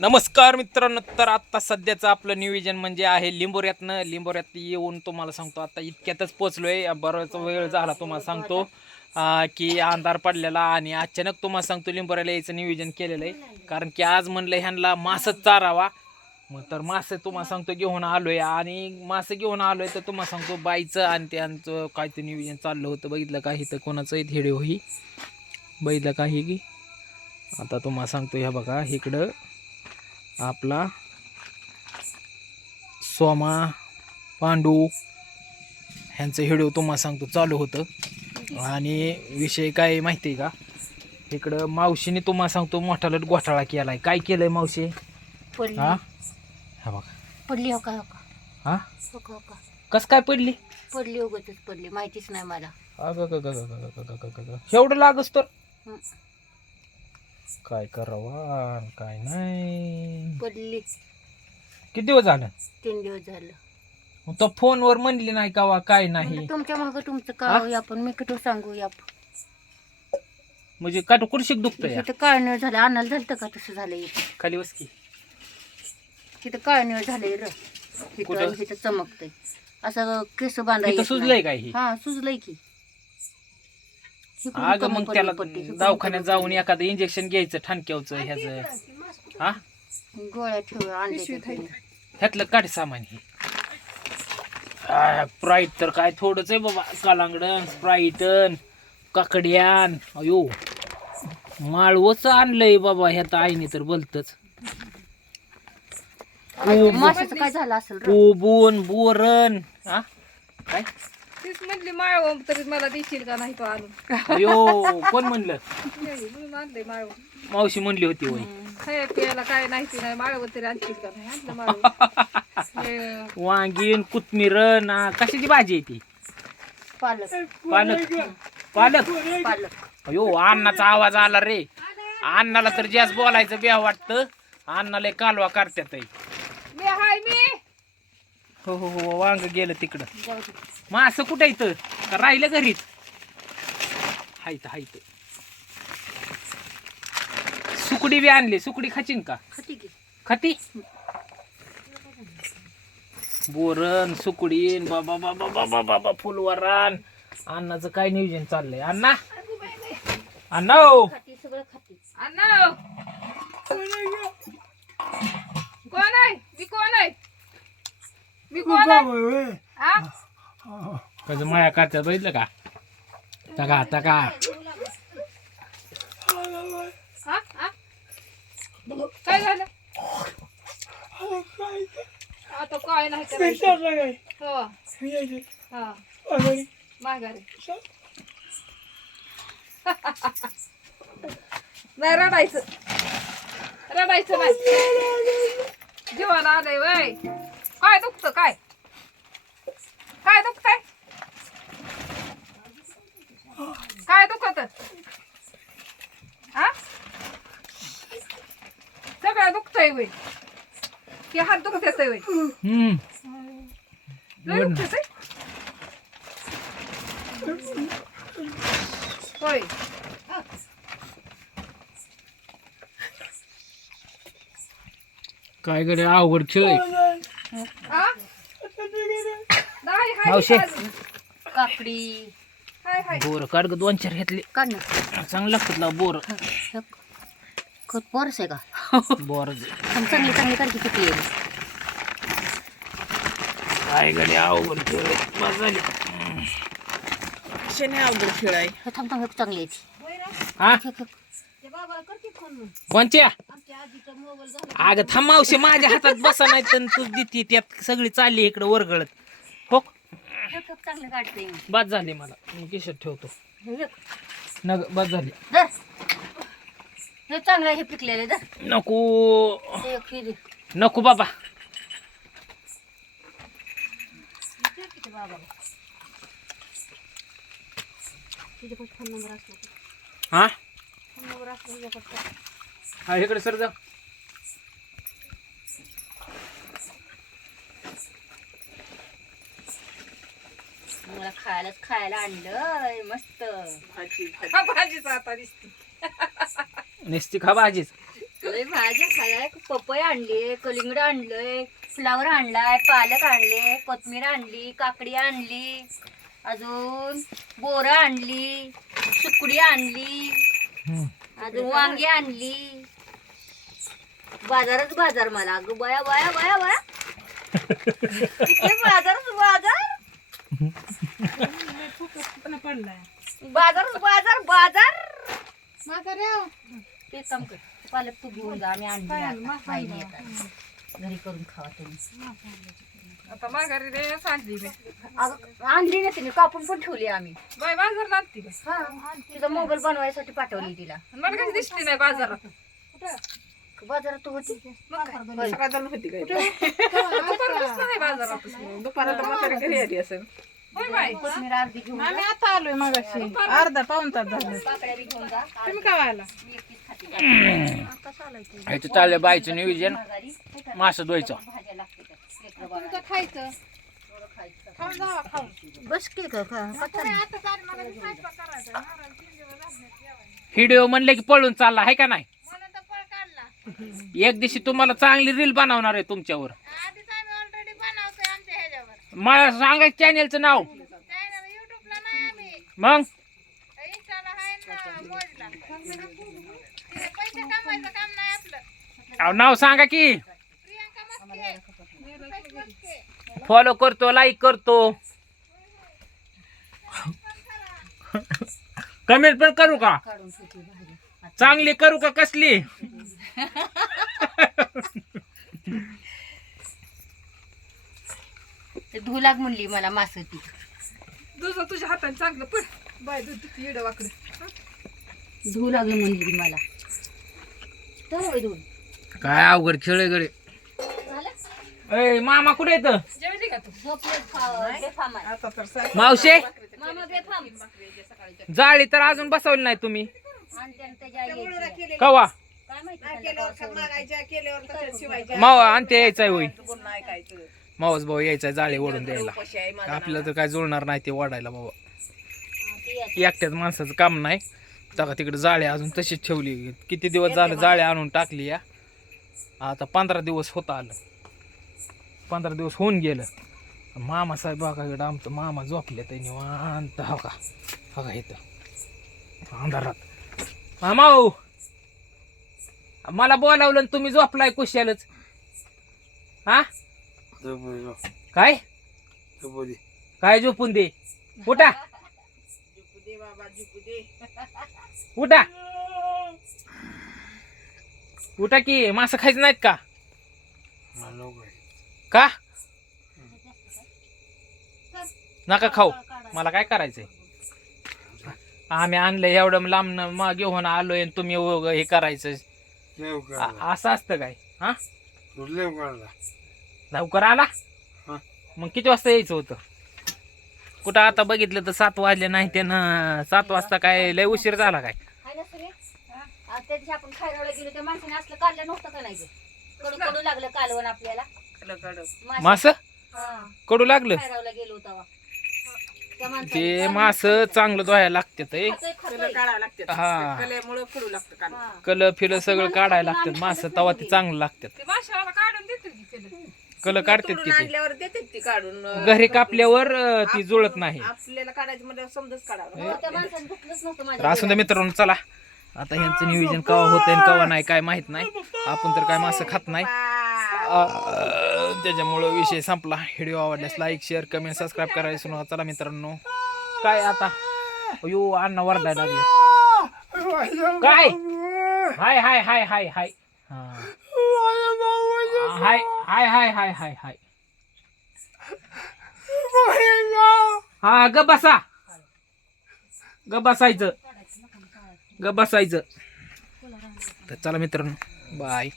नमस्कार मित्रांनो तर आत्ता सध्याचं आपलं नियोजन म्हणजे आहे लिंबोऱ्यातनं. लिंबोऱ्यात येऊन तुम्हाला सांगतो आता इतक्यातच पोचलोय. बराच वेळ झाला तुम्हाला सांगतो की अंधार पडलेला आणि अचानक तुम्हाला सांगतो लिंबोऱ्याला यायचं नियोजन केलेलं आहे. कारण की आज म्हणलं ह्यांना मासच चारावा. मग तर मासे तुम्हाला सांगतो घेऊन आलोय. आणि मासे घेऊन आलोय तर तुम्हाला सांगतो बाईचं आणि त्यांचं काय ते नियोजन चाललं होतं. बघितलं का तर कोणाचं हेडे होई बघितलं का हे? की आता तुम्हाला सांगतो ह्या बघा इकडं. आपला सोमा पांडू ह्यांचं हिडिओ तुम्हाला सांगतो चालू होतं. आणि विषय काय माहिती आहे का? इकडं मावशीने तुम्हाला सांगतो मोठा लट घोटाळा केला आहे काय केलंय मावशी? हा? हा बघा. पडली हो, हो, हो, हो कस काय पडली? पडली उगतच पडली माहितीच नाही मला. एवढं लागस तर. काय करावा आणि काय नाही. पडली. किती दिवस झालं? तीन दिवस झालं. मग तो फोनवर म्हणली नाही का वा काय नाही. म्हणलं तुमच्या मागं तुमचं हा? का आपण मी कुठं सांगू या म्हणजे काय कुरशिक दुखतंय तिथं झालं आणायला झालं का तसं झालं इथं खाली बस की. तिथं काळनिळ झालंय र. कुठं? इथं चमकतंय. असं केस इथं बांधायचं सुजलंय काय हे? हा सुजलंय की. अगं मग त्याला दवाखान्यात जाऊन. एखादं इंजेक्शन घ्यायचं ठणक्यावचं ह्याचं. हा? गोळ्या ठेव आणले ह्यातलं काढ सामान हे. स्प्राईट तर काय थोडंच आहे बाबा कालांगडन स्प्राईटन काकड्यान. अयो माळवच आणलंय बाबा ह्यात आईने तर बोलतच. माशाचं काय झालं असेल र? कोबून बोरण हा? काय? तीच म्हटली माळव तरी मला देशील का नाही तो आणून? अयो कोण म्हणलं? म्हणून आणलंय माळव. मावशी म्हणली होती होय. खाया पियाला काय नाही ती नाही माळव तरी आणशील का नाही? आणलं माळव. वांगीन कोथमिरण आ, कशाची भाजी आहे ती? पालक. पालक. पालक? पालक. अयो अण्णाचा आवाज आला रे. अण्णाला तर जास्त बोलायचं बेह वाटतं अण्णाला कालवा करतात मी हाय मी. हो हो हो वांग गेलं तिकडं. जाऊ दे. मग असं कुठं इथं? का राहिलं घरीच? हायत हायत सुकडी बी आणली सुकडी खाचीन का? खाती की. खाती? बोरण सुकडीन बाबा बाबा बाबा बाबा फुलवरान अण्णाचं काय नियोजन चाललंय? अण्णा अण्णा हो. खाती सगळं खाती. अण्णा कोण आहे मी कोण आहे मी कोण आहे हा? कसं माया करतात बघितलं का? तका तका हा? हा? काय झालं? आता काय नाही करायचं. हो. हा. माघारी. नाही रडायचं. रडायचं नाही. जीवन आलंय वय काय दुखतं काय? काय दुखतंय? काय दुखत सगळं दुखतंय वय की हात दुखत वय हम्म. लय दुखतंय. होय. काय कडे अवघड खेळ आहे. मावशी. काकडी. हाय हाय. बोर काढ ग दोन चार घेतले. काढ ना. चांगलं लागतात ना बोर. खत पोरस आहे का? बोर चांगली चांगली काढ की किती आहे. काय कडे अवघड खेळ आहे. बस झाली. शनी अवघड खेळ आहे. हे थांब थांब चांगली आहे ती. हे. कोणच्या? अगं थांब मावशी माझ्या हातात बसा नाही तर तू देते त्यात सगळी चालली इकडे वरगळत. हो? हे बाद झाली मला. मी किशोर ठेवतो. हे हे. नग बाद झाली. हे चांगलं हे पिकलेले नको. नको बाबा. हा? हा इकडे सर जा. मला खायलाच खायला आणलंय मस्त. हा भाजीचा आता दिसते. नुसती खा भाजीच. लय भाज्या खाल्लाय पपई आणली कलिंगड आणलंय फ्लावर आणलाय पालक आणले कोथमीर आणली काकडी आणली अजून बोरं आणली सुकडी आणली. अजून वांगी आणली. बाजारच बाजार मला. अगं बया बया बया बया. इथे बाजारच बाजार? बाजारच बाजार बाजार. ते काम कर. पालक तू घेऊन जा. आम्ही आणली आता. घरी करून खावा तुम्ही. आता माघारी रे सांगली मी अगं, आणली ना तिने कापून पण ठेवली आम्ही. बाय बाजारला आणती का? हा तिचा मोबाईल बनवायसाठी पाठवली तिला. मला कशी दिसली नाही बाजारात? बाजारात तू होती? मग काय? होय. दुपारपासून नाही बाजारात दुपारात म्हातारी घरी आली असेल. होय बाय कोथमीर अर्धी घेऊन जा. आम्ही आता आलोय मगाशी. अर्धा पाऊन तास झालं. काकड्या बी घेऊन जा. तुम्ही काय व्हायला ह्याचं चाललंय बायचं नियोजन. मासं धुवायचं भाज्या लागते त्या. लेकरं बाळाला. तुमचं खायचं. खाऊन जावा खाऊन बस की? का का- का चालली? आता चाल मला बी स्वयंपाक करायचा आहे. नवऱ्याला तीन दिवस झाले नाहीत जेवायला. व्हिडिओ म्हणले की पळून चालला आहे का नाही? म्हणून तर पळ काढला. एक दिवशी तुम्हाला चांगली रील बनवणार आहे तुमच्यावर. आधीच आम्ही ऑलरेडी बनवतोय आमच्या ह्याच्यावर. मला सांगा चॅनेलचं नाव. चॅनल युट्यूबला नाही आम्ही. मग? इंस्टाला आहे ना मोजला. तिथे पैसे कमवायचं काम नाही आपलं. अहो, नाव सांगा की. फॉलो करतो लाईक करतो कमेंट पण करू का. चांगली करू का कसली ते धू लाग म्हणली मला मास ती तुझं तुझ्या हाताने चांगलं पण बाय दूध येडं वाकडं धू लागली म्हणली मला धुवून. काय अवघड खेळ गडे? ए मामा कुठे येत जेवली का तू? झोपले फा- बेफाम आहे. आता. तर साय मावशे? मामा बेफाम जाळी तर अजून बसवली नाही तुम्ही. आणि त्यानं त्याच्या आई यायची. कवा? काय माहिती नाही त्यांना केल्यावर कवा सोडून. मागायच्या केल्यावर तसंच शिवायच्या. माव यायचंय होई ऐकायचं? मावस भाऊ यायचाय जाळी ओढून द्यायला. उपाशी आहे माझा आपल्याला तर काय जुळणार नाही ते ओढायला बाबा. हा, ती यायची. एकट्याच माणसाचं काम नाही. तर तिकडे जाळे अजून तशीच ठेवली. किती दिवस झालं जाळे आणून टाकली या? आता पंधरा दिवस होत आलं. पंधरा दिवस होऊन गेलं. मामा साहेब बघा इकडं आमचं मामा झोपले ते निवांत. हो का? हो का इथं? अंधारात. मामा हो. मला बोलावलं तुम्ही झोपलाय कुशालच. हा? काय? काय झोपून दे? उठा. बाबा दे उठा. उठा की मासं खायचं नाहीत का? का? नका खाऊ. मला काय करायचंय? आम्ही आणलं एवढं लांब मग घेऊन आलोय आणि तुम्ही हे करायचं. असं असतं काय? हा? लवकर आला. मग किती वाजता यायचं होतं? कुठं आता बघितलं तर सात वाजले नाही त्यानं सात वाजता काय? लय उशीर झाला काय? ना? हा, आपण खायला गेलो त्या माणसाने असलं काढलं नव्हतं का नाही? कडू कडू लागलं कालवण आपल्याला. कडक मासे- हा, कडू लागलं? खायरावला गेलो तेव्हा. त्या माणसाने ते मास. चांगलं धुवायला हे. काढायला लागते. हा. कल्यामुळे कडू लागतं काढ हा. कल फिल सगळं काढायला लागतात मास तवा ते चांगलं लागतात. ते माशाला काढून देते की केलं कल काढतात तोडून की ते. आणल्यावर देते ती काढून घरी कापल्यावर अं, ती जुळत नाही. आपल्याला काढायचं म्हणजे समजच काढावं हो, त्या माणसाने धुतलंच नव्हतं तर माझ्या असं तर मित्रांनो चला. आता ह्यांचं नियोजन कवा होतंय आणि कवा नाही काय माहीत नाही. आपण तर काय मासं खात नाही. त्याच्यामुळं विषय संपला. व्हिडिओ आवडल्यास लाईक शेअर कमेंट सबस्क्राईब करायला विसरू नका. चला मित्रांनो. काय आता? अयो अण्णा वरदाय लागले. काय? हाय हाय हाय हाय हाय. हाय हाय हाय हाय हाय हाय. हा ग बसा. ग बसायचं. ग बसायचं. तर चला मित्रांनो. बाय